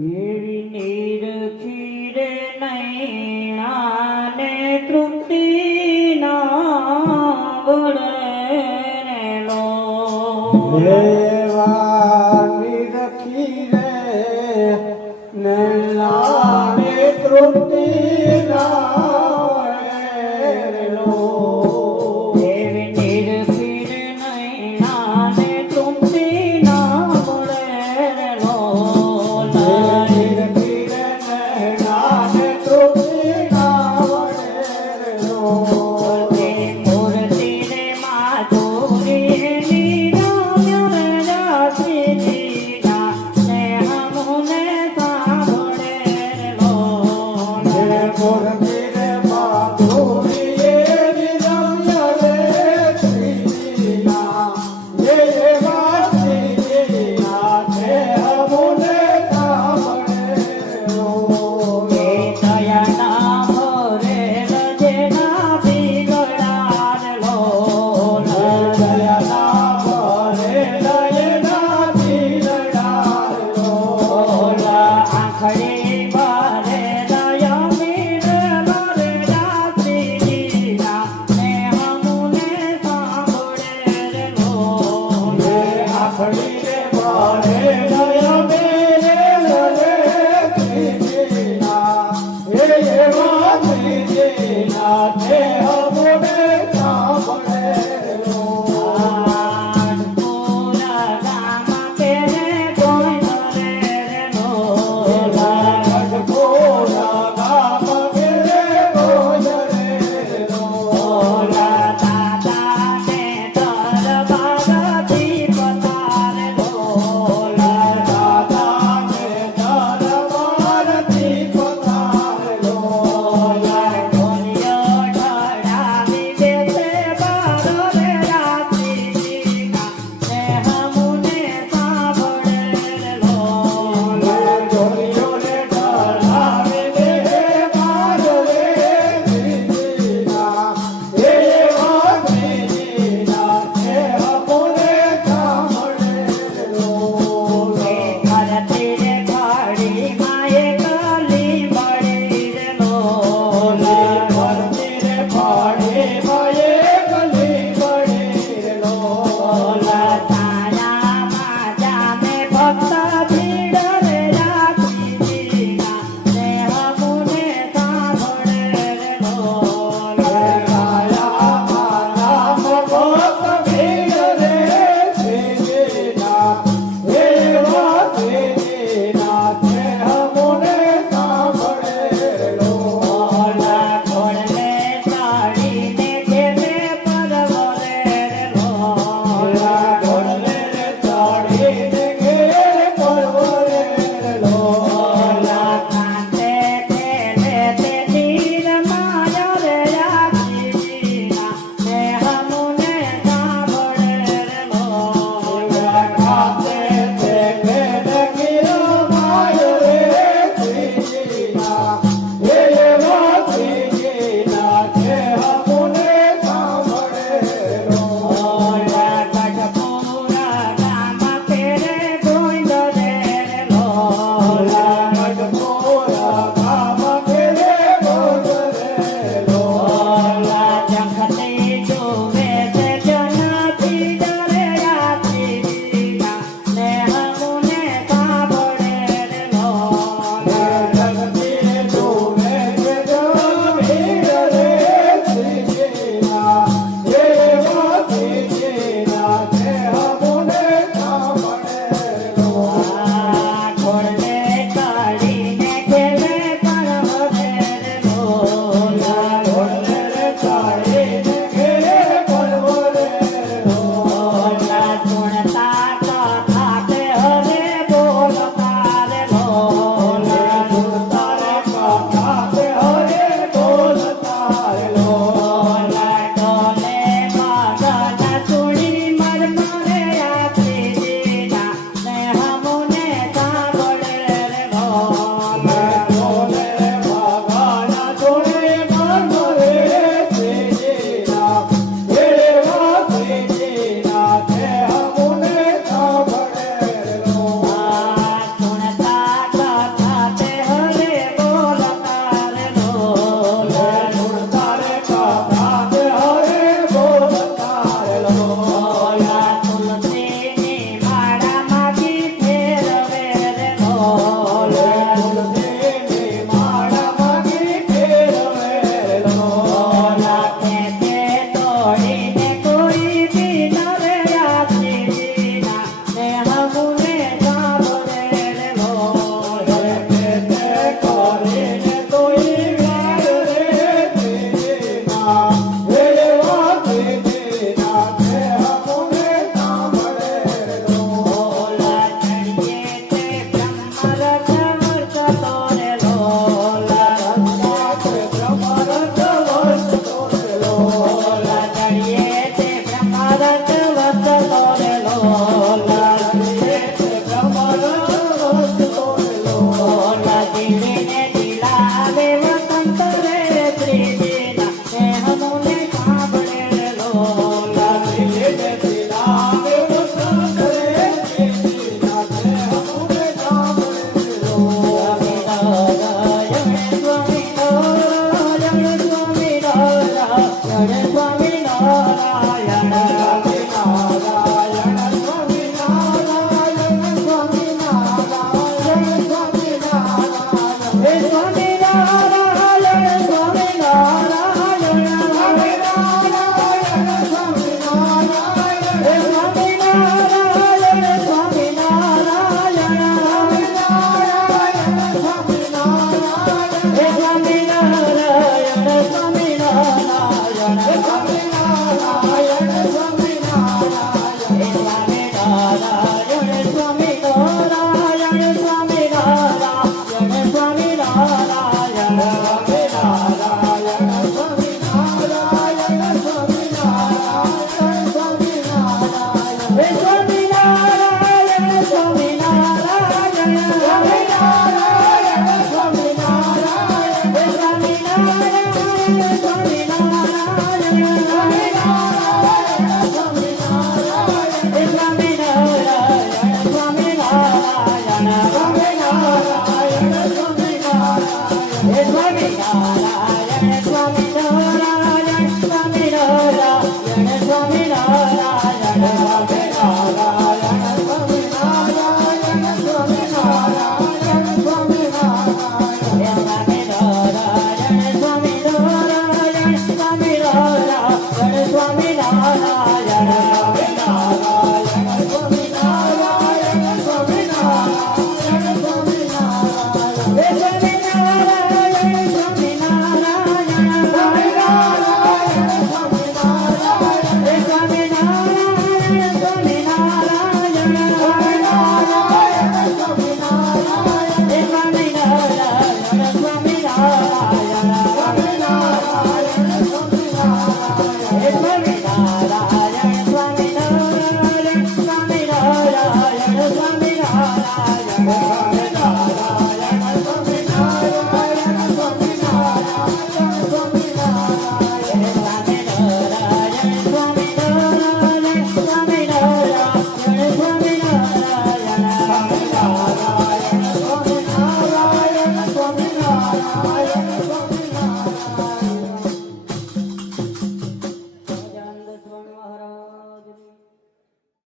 એવી નિરખી રે નૈણાને તૃપ્તિ ના રખી amor. It's loving.